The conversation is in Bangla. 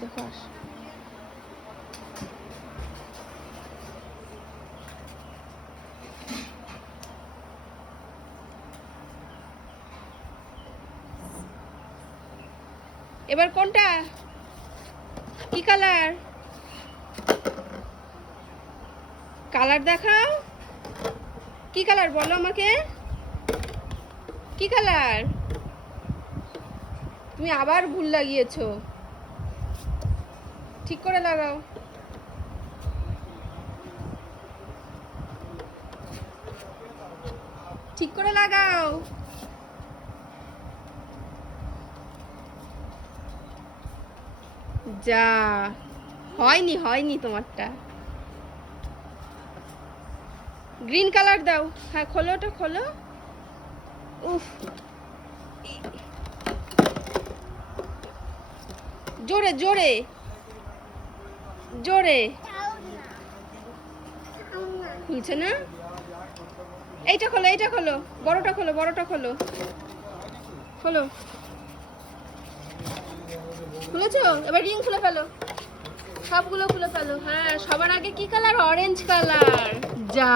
দেখো, আস। এবার কোনটা? কি কালার? কালার দেখাও। কি কালার বলো আমাকে? কি কালার? তুমি আবার ভুল লাগিয়েছো। ঠিক করে লাগাও। ঠিক করে লাগাও। যা, হয়নি হয়নি তোমারটা। গ্রিন কালার দাও। হ্যাঁ খোলো ওটা, খোলো। উফ। জোরে জোরে। জোরে। খুলছে না? এইটা খোলো এইটা খোলো। বড়টা খোলো বড়টা খোলো। খোলো। খুলেছো? এবার রিং খুলে ফেলো। সবগুলো খুলে ফেলো। হ্যাঁ সবার আগে কি কালার অরেঞ্জ কালার যা।